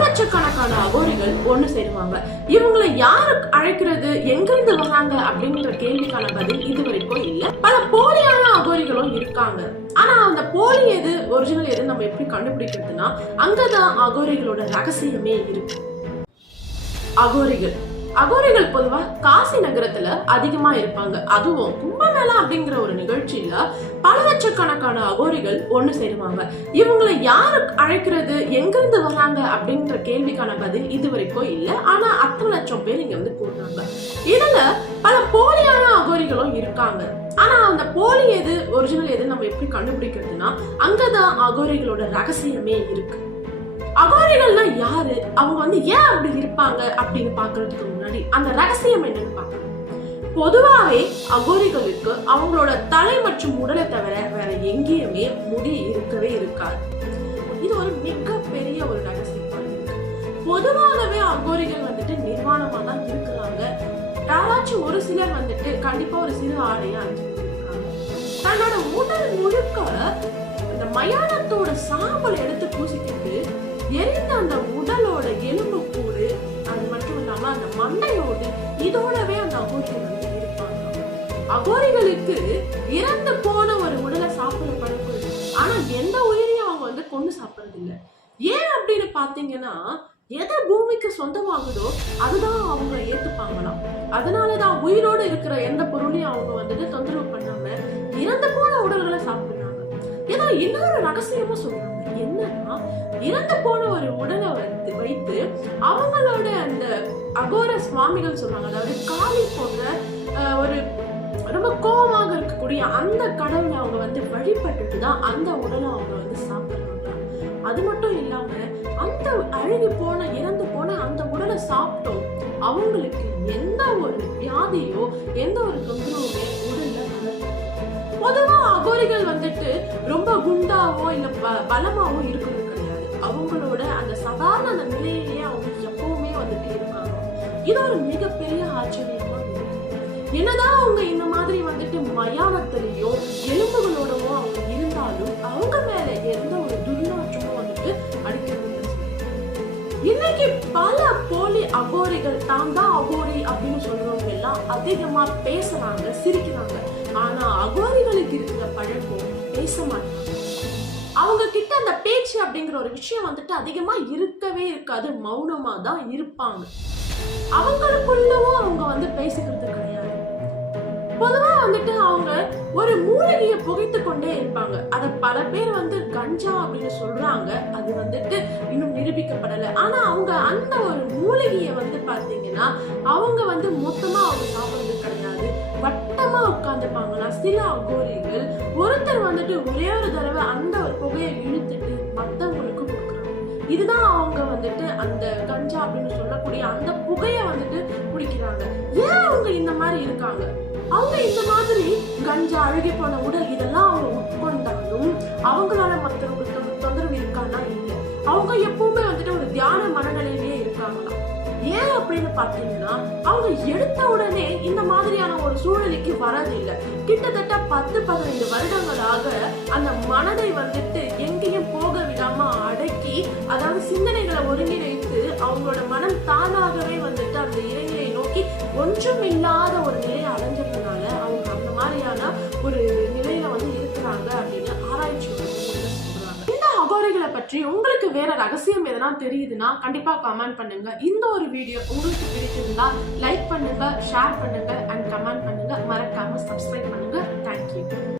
லட்சக்கணக்கான அகோரிகள் ஒண்ணு சேருவாங்க. இவங்களை யாரு அழைக்கிறது, எங்கிருந்து வராங்க அப்படின்ற கேள்விக்கான பதில் இது வரைக்கும் இல்ல. பல போலியான அகோரிகளும் இருக்காங்க. ஆனா அந்த போலி எது, ஒரிஜினல் எது நம்ம எப்படி கண்டுபிடிக்கிறதுனா அங்கதான் அகோரிகளோட ரகசியமே இருக்கு. அகோரிகள் பொதுவா காசி நகரத்துல அதிகமா இருப்பாங்க. அதுவும் கும்பமேளா அப்படிங்கிற ஒரு நிகழ்ச்சியில பல லட்சக்கணக்கான அகோரிகள் ஒண்ணு சேருவாங்க. இவங்களை யாரு அழைக்கிறது, எங்கிருந்து வராங்க அப்படின்ற கேள்விக்கான பதில் இது வரைக்கும் இல்ல. ஆனா அத்தனை லட்சம் பேர் இங்க வந்து கூடுறாங்க. இதுல பல போலியான அகோரிகளும் இருக்காங்க. ஆனா அந்த போலி எது, ஒரிஜினல் எது நம்ம எப்படி கண்டுபிடிக்கிறதுனா அங்கதான் அகோரிகளோட ரகசியமே இருக்கு. அகோரிகள்னா யாரு, அவங்க வந்து ஏன் அப்படி இருப்பாங்க அப்படின்னு பாக்குறதுக்கு முன்னாடி அந்த ரகசியம் என்னன்னு பார்க்கணும். பொதுவாவே அகோரிகளுக்கு அவங்களோட தலை மற்றும் உடலை தவிர வேற எங்கேயுமே முடி இருக்கவே இருக்காது. இது ஒரு மிகப்பெரிய ஒரு ரகசியம். பொதுவாகவே அகோரிகள் வந்துட்டு நிர்வாணமா தான் இருக்கிறாங்க. யாராச்சும் ஒரு சிலர் வந்துட்டு கண்டிப்பா ஒரு சிறு ஆடையை அணிஞ்சிருக்காங்க. தன்னோட உடல் முழுக்க அந்த மயானத்தோட சாம்பல் எடுத்து பூசிக்கிட்டு எரிந்த அந்த உடலோட எலும்பு கூடு, அது மட்டும் இல்லாம அந்த மண்டையோடு இதோடவே அந்த அகோரிகள் வந்து இருப்பாங்க. அகோரிகளுக்கு இறந்து போன ஒரு உடலை சாப்பிட பழக்கம். ஆனா எந்த உயிரையும் அவங்க வந்து கொண்டு சாப்பிடுறது இல்லை. ஏன் அப்படின்னு பாத்தீங்கன்னா, எதை பூமிக்கு சொந்தமாகுதோ அதுதான் அவங்க ஏத்துப்பாங்களாம். அதனாலதான் உயிரோடு இருக்கிற எந்த பொருளையும் அவங்க வந்துட்டு தொந்தரவு பண்ணாம இறந்து போன உடல்களை சாப்பிடுறாங்க. ஏதோ இன்னொரு ரகசியமும் சொல்றாங்க. என்னன்னா, இறந்து போன ஒரு உடலை வைத்து அவங்களோட அந்த அகோர சுவாமிகள் சொல்றாங்க, அதாவது காளி போன்ற ஒரு ரொம்ப கோபமாக இருக்கக்கூடிய அந்த கடவுளை அவங்க வந்து வழிபட்டுட்டு தான் அந்த உடலை அவங்க வந்து சாப்பிடுறாங்க. அது மட்டும் இல்லாம அந்த அழுகி போன இறந்து போன அந்த உடலை சாப்பிட்டோம் அவங்களுக்கு எந்த ஒரு வியாதியோ எந்த ஒரு தொந்தரவுமே உடல்ல வளரும். பொதுவா அகோரிகள் வந்துட்டு ரொம்ப குண்டாவோ இல்ல பலமாவோ இருக்கிறது கிடையாது. அவங்களோட அந்த சாதாரண அந்த நிலையிலேயே அவங்க எப்பவுமே வந்துட்டு இருக்காங்க. இது ஒரு மிகப்பெரிய ஆச்சரியமா இருக்கு. என்னதான் அவங்க இந்த மாதிரி வந்துட்டு மயானத்திலேயோ எலும்புகளோடவோ அவங்க இருந்தாலும் அவங்க மேல எந்த ஒரு துர்நாற்றமும் வந்துட்டு அடிக்கிறது. இன்னைக்கு பல போலி அகோரிகள் தான் அகோரி அப்படின்னு சொல்றவங்க எல்லாம் அதிகமா பேசுறாங்க, சிரிக்கிறாங்க. ஆனா அகோரிகளுக்கு இருக்கிற பழக்கம் பேச மாட்டாங்க. அவங்க கிட்ட அந்த பேச்சு அப்படிங்கிற ஒரு விஷயம் வந்துட்டு அதிகமா இருக்கவே இருக்காது. மௌனமா தான் இருப்பாங்க. அவங்களுக்குள்ளவும் அவங்க வந்து பேசிக்கிறது கிடையாது. பொதுவா வந்துட்டு அவங்க ஒரு மூலிகையை புகைத்து கொண்டே இருப்பாங்க. அத பல பேர் வந்து கஞ்சா அப்படின்னு சொல்றாங்க. அது வந்துட்டு இன்னும் நிரூபிக்கப்படல. ஆனா அவங்க அந்த ஒரு மூலிகையை வந்து பாத்தீங்கன்னா அவங்க வந்து மொத்தமா அவங்க சாப்பிடுறது கிடையாது. வட்டமா உட்கார்ந்துப்பாங்களா சில அகோரிகள். ஒருத்தர் வந்துட்டு ஒரே ஒரு தடவை அந்த ஒரு புகையை இழுத்துட்டு மத்தவங்களுக்கு கொடுக்குறாங்க. இதுதான் அவங்க வந்துட்டு அந்த கஞ்சா அப்படின்னு சொல்லக்கூடிய அந்த புகையை வந்துட்டு குடிக்கிறாங்க. ஏன் அவங்க இந்த மாதிரி இருக்காங்க? அவங்க இந்த மாதிரி கஞ்சா, அழுகி போன உடல் இதெல்லாம் அவங்க உட்கொண்டாலும் அவங்களால மற்றவங்களுக்கு தொந்தரவு இருக்கான்னா இல்லை. அவங்க எப்பவுமே வந்துட்டு ஒரு தியான மனநிலையிலேயே இருக்காங்களாம். ஏன் அப்படின்னு பாத்தீங்கன்னா அவங்க எடுத்த உடனே இந்த மாதிரியான ஒரு சூழ்நிலைக்கு வரதில்லை. கிட்டத்தட்ட 10-15 வருடங்களாக அந்த மனதை வந்துட்டு எங்கேயும் போக விடாம அடக்கி, அதாவது சிந்தனைகளை ஒருங்கிணைத்து அவங்களோட மனம் தானாகவே வந்துட்டு அந்த இறைநிலை நோக்கி ஒன்றும் இல்லாத ஒரு நிலையை அடைஞ்சதுனால அவங்க அந்த மாதிரியான ஒரு நிலையில வந்து இருக்கிறாங்க அப்படின்னு ஆராய்ச்சி சொல்றாங்க. இந்த அகோரிகளை பற்றி உங்களுக்கு வேற ரகசியம் எதனா தெரியுதுன்னா கண்டிப்பா கமெண்ட் பண்ணுங்க. இந்த ஒரு வீடியோ உங்களுக்கு பிடிச்சிருந்தா லைக் பண்ணுங்க, ஷேர் பண்ணுங்க அண்ட் கமெண்ட் பண்ணுங்க. மறக்காம சப்ஸ்கிரைப் பண்ணுங்க. தேங்க்யூ.